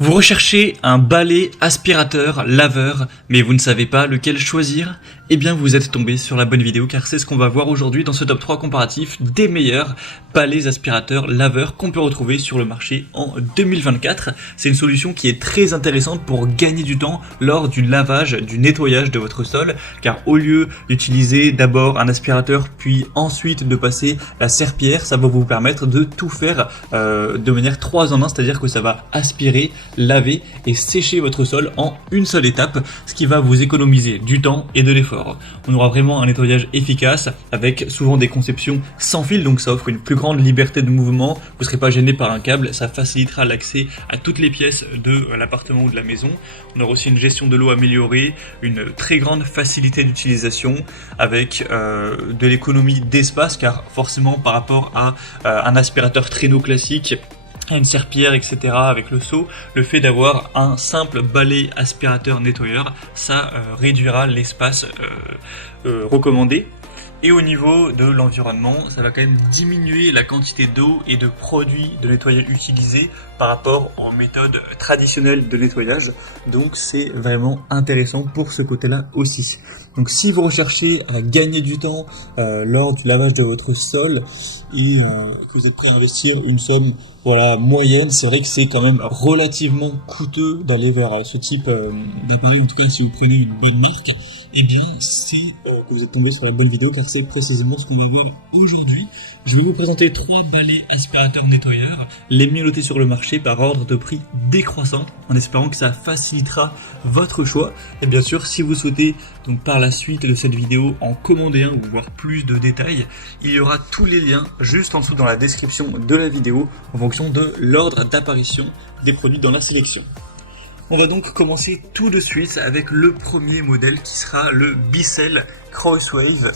Vous recherchez un balai aspirateur laveur, mais vous ne savez pas lequel choisir? Eh bien vous êtes tombé sur la bonne vidéo car c'est ce qu'on va voir aujourd'hui dans ce top 3 comparatif des meilleurs balais aspirateurs laveurs qu'on peut retrouver sur le marché en 2024. C'est une solution qui est très intéressante pour gagner du temps lors du lavage, du nettoyage de votre sol, car au lieu d'utiliser d'abord un aspirateur puis ensuite de passer la serpillière, ça va vous permettre de tout faire de manière 3 en 1, c'est-à-dire que ça va aspirer, laver et sécher votre sol en une seule étape, ce qui va vous économiser du temps et de l'effort. On aura vraiment un nettoyage efficace avec souvent des conceptions sans fil, donc ça offre une plus grande liberté de mouvement, vous ne serez pas gêné par un câble, ça facilitera l'accès à toutes les pièces de l'appartement ou de la maison. On aura aussi une gestion de l'eau améliorée, une très grande facilité d'utilisation avec de l'économie d'espace, car forcément par rapport à un aspirateur traîneau classique, à une serpillière, etc. avec le seau, le fait d'avoir un simple balai aspirateur nettoyeur, ça réduira l'espace recommandé. Et au niveau de l'environnement, ça va quand même diminuer la quantité d'eau et de produits de nettoyage utilisés par rapport aux méthodes traditionnelles de nettoyage. Donc c'est vraiment intéressant pour ce côté-là aussi. Donc si vous recherchez à gagner du temps lors du lavage de votre sol et que vous êtes prêt à investir une somme moyenne, c'est vrai que c'est quand même relativement coûteux d'aller vers ce type d'appareil, en tout cas si vous prenez une bonne marque. Eh bien, c'est que vous êtes tombé sur la bonne vidéo car c'est précisément ce qu'on va voir aujourd'hui. Je vais vous présenter 3 balais aspirateurs nettoyeurs, les mieux notés sur le marché par ordre de prix décroissant, en espérant que ça facilitera votre choix. Et bien sûr, si vous souhaitez donc par la suite de cette vidéo en commander un ou voir plus de détails, il y aura tous les liens juste en dessous dans la description de la vidéo en fonction de l'ordre d'apparition des produits dans la sélection. On va donc commencer tout de suite avec le premier modèle qui sera le Bissell Crosswave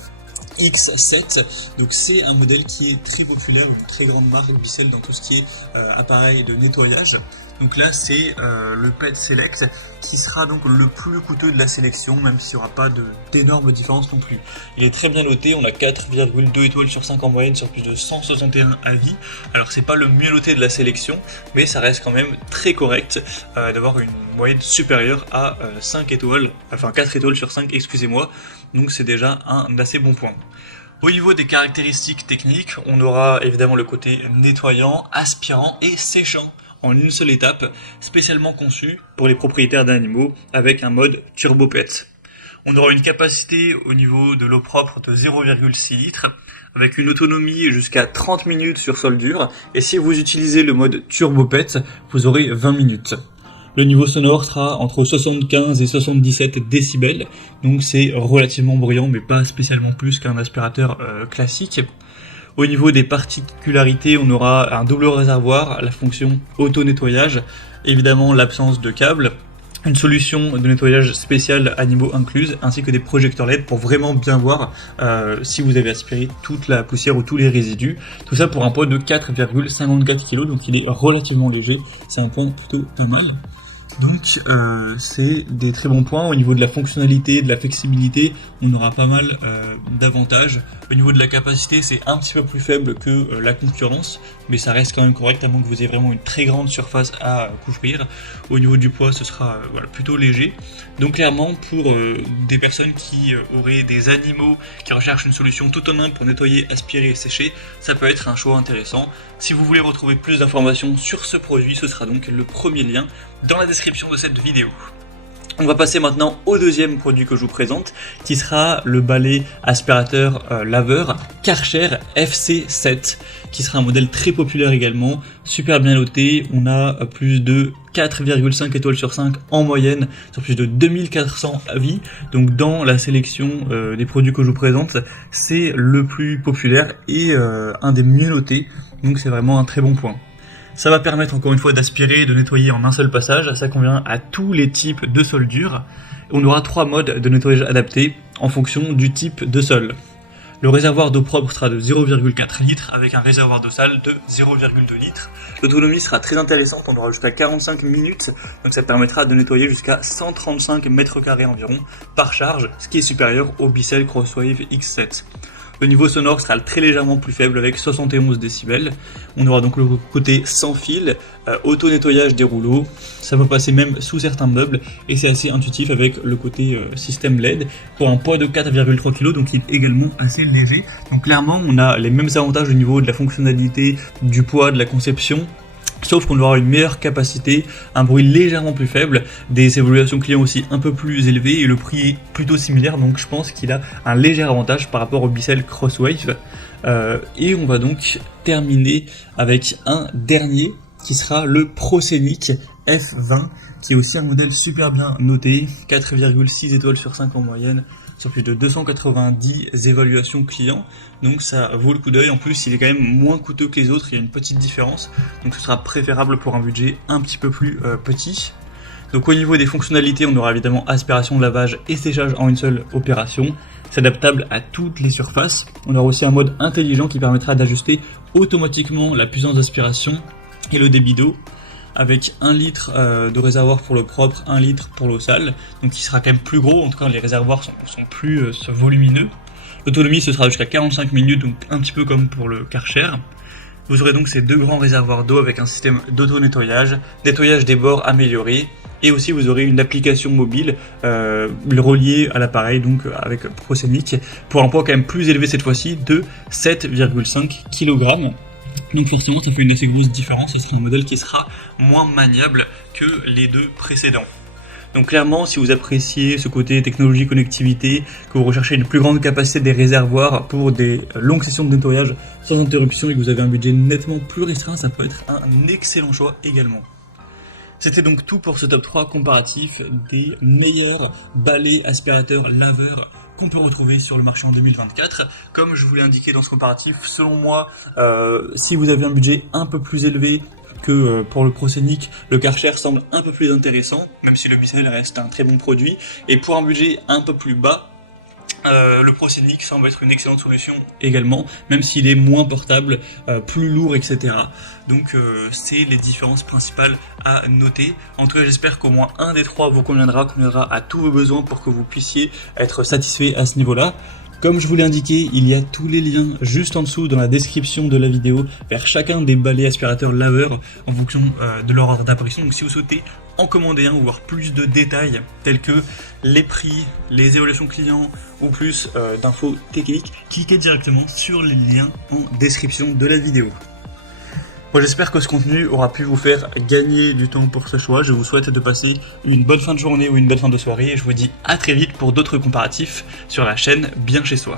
X7. Donc c'est un modèle qui est très populaire, une très grande marque Bissell dans tout ce qui est appareil de nettoyage. Donc là c'est le Pet Select qui sera donc le plus coûteux de la sélection, même s'il n'y aura pas d'énormes différences non plus. Il est très bien noté, on a 4,2 étoiles sur 5 en moyenne sur plus de 161 avis. Alors c'est pas le mieux noté de la sélection, mais ça reste quand même très correct d'avoir une moyenne supérieure à 5 étoiles, enfin 4 étoiles sur 5, excusez-moi. Donc c'est déjà un assez bon point. Au niveau des caractéristiques techniques, on aura évidemment le côté nettoyant, aspirant et séchant en une seule étape, spécialement conçu pour les propriétaires d'animaux avec un mode Turbo Pet. On aura une capacité au niveau de l'eau propre de 0,6 litres avec une autonomie jusqu'à 30 minutes sur sol dur, et si vous utilisez le mode Turbo Pet, vous aurez 20 minutes. Le niveau sonore sera entre 75 et 77 décibels, donc c'est relativement bruyant mais pas spécialement plus qu'un aspirateur classique. Au niveau des particularités, on aura un double réservoir, la fonction auto-nettoyage, évidemment l'absence de câble, une solution de nettoyage spéciale animaux incluse, ainsi que des projecteurs LED pour vraiment bien voir si vous avez aspiré toute la poussière ou tous les résidus. Tout ça pour un poids de 4,54 kg, donc il est relativement léger, c'est un point plutôt pas mal. Donc c'est des très bons points. Au niveau de la fonctionnalité, de la flexibilité, on aura pas mal d'avantages. Au niveau de la capacité, c'est un petit peu plus faible que la concurrence, mais ça reste quand même correct à moins que vous ayez vraiment une très grande surface à couvrir. Au niveau du poids, ce sera plutôt léger. Donc clairement, pour des personnes qui auraient des animaux qui recherchent une solution tout en un pour nettoyer, aspirer et sécher, ça peut être un choix intéressant. Si vous voulez retrouver plus d'informations sur ce produit, ce sera donc le premier lien dans la description de cette vidéo. On va passer maintenant au deuxième produit que je vous présente, qui sera le balai aspirateur laveur Karcher FC7, qui sera un modèle très populaire également, super bien noté. On a plus de 4,5 étoiles sur 5 en moyenne sur plus de 2400 avis. Donc dans la sélection des produits que je vous présente, c'est le plus populaire et un des mieux notés, donc c'est vraiment un très bon point. Ça va permettre encore une fois d'aspirer et de nettoyer en un seul passage, ça convient à tous les types de sol dur. On aura 3 modes de nettoyage adaptés en fonction du type de sol. Le réservoir d'eau propre sera de 0,4 litres avec un réservoir d'eau sale de 0,2 litres. L'autonomie sera très intéressante, on aura jusqu'à 45 minutes, donc ça permettra de nettoyer jusqu'à 135 mètres carrés environ par charge, ce qui est supérieur au Bissell Crosswave X7. Le niveau sonore sera très légèrement plus faible avec 71 décibels. On aura donc le côté sans fil, auto-nettoyage des rouleaux. Ça va passer même sous certains meubles et c'est assez intuitif avec le côté système LED pour un poids de 4,3 kg, donc il est également assez léger. Donc clairement, on a les mêmes avantages au niveau de la fonctionnalité, du poids, de la conception. Sauf qu'on aura une meilleure capacité, un bruit légèrement plus faible, des évaluations clients aussi un peu plus élevées et le prix est plutôt similaire, donc je pense qu'il a un léger avantage par rapport au Bissell Crosswave. Et on va donc terminer avec un dernier qui sera le ProScenic F20, qui est aussi un modèle super bien noté, 4,6 étoiles sur 5 en moyenne, sur plus de 290 évaluations clients, donc ça vaut le coup d'œil. En plus, il est quand même moins coûteux que les autres, il y a une petite différence, donc ce sera préférable pour un budget un petit peu plus petit. Donc au niveau des fonctionnalités, on aura évidemment aspiration, lavage et séchage en une seule opération. C'est adaptable à toutes les surfaces. On aura aussi un mode intelligent qui permettra d'ajuster automatiquement la puissance d'aspiration et le débit d'eau, avec 1 litre de réservoir pour le propre, 1 litre pour l'eau sale, donc il sera quand même plus gros, en tout cas les réservoirs sont plus volumineux. L'autonomie ce sera jusqu'à 45 minutes, donc un petit peu comme pour le Karcher. Vous aurez donc ces 2 grands réservoirs d'eau avec un système d'auto-nettoyage, nettoyage des bords amélioré, et aussi vous aurez une application mobile reliée à l'appareil, donc avec ProScenic, pour un poids quand même plus élevé cette fois-ci de 7,5 kg. Donc forcément ça fait une assez grosse différence, ce sera un modèle qui sera moins maniable que les 2 précédents. Donc clairement, si vous appréciez ce côté technologie, connectivité, que vous recherchez une plus grande capacité des réservoirs pour des longues sessions de nettoyage sans interruption et que vous avez un budget nettement plus restreint, ça peut être un excellent choix également. C'était donc tout pour ce top 3 comparatif des meilleurs balais, aspirateurs, laveurs qu'on peut retrouver sur le marché en 2024. Comme je vous l'ai indiqué dans ce comparatif, selon moi, si vous avez un budget un peu plus élevé que pour le ProScenic, le Karcher semble un peu plus intéressant, même si le Bissell reste un très bon produit. Et pour un budget un peu plus bas, le ProScenic semble être une excellente solution également, même s'il est moins portable, plus lourd, etc. Donc c'est les différences principales à noter. En tout cas, j'espère qu'au moins un des 3 vous conviendra à tous vos besoins pour que vous puissiez être satisfait à ce niveau-là. Comme je vous l'ai indiqué, il y a tous les liens juste en dessous dans la description de la vidéo vers chacun des balais aspirateurs laveurs en fonction de leur ordre d'apparition. Donc si vous souhaitez en commander un ou voir plus de détails tels que les prix, les évaluations clients ou plus d'infos techniques, cliquez directement sur les liens en description de la vidéo. Bon, j'espère que ce contenu aura pu vous faire gagner du temps pour ce choix. Je vous souhaite de passer une bonne fin de journée ou une belle fin de soirée et je vous dis à très vite pour d'autres comparatifs sur la chaîne Bien Chez Soi.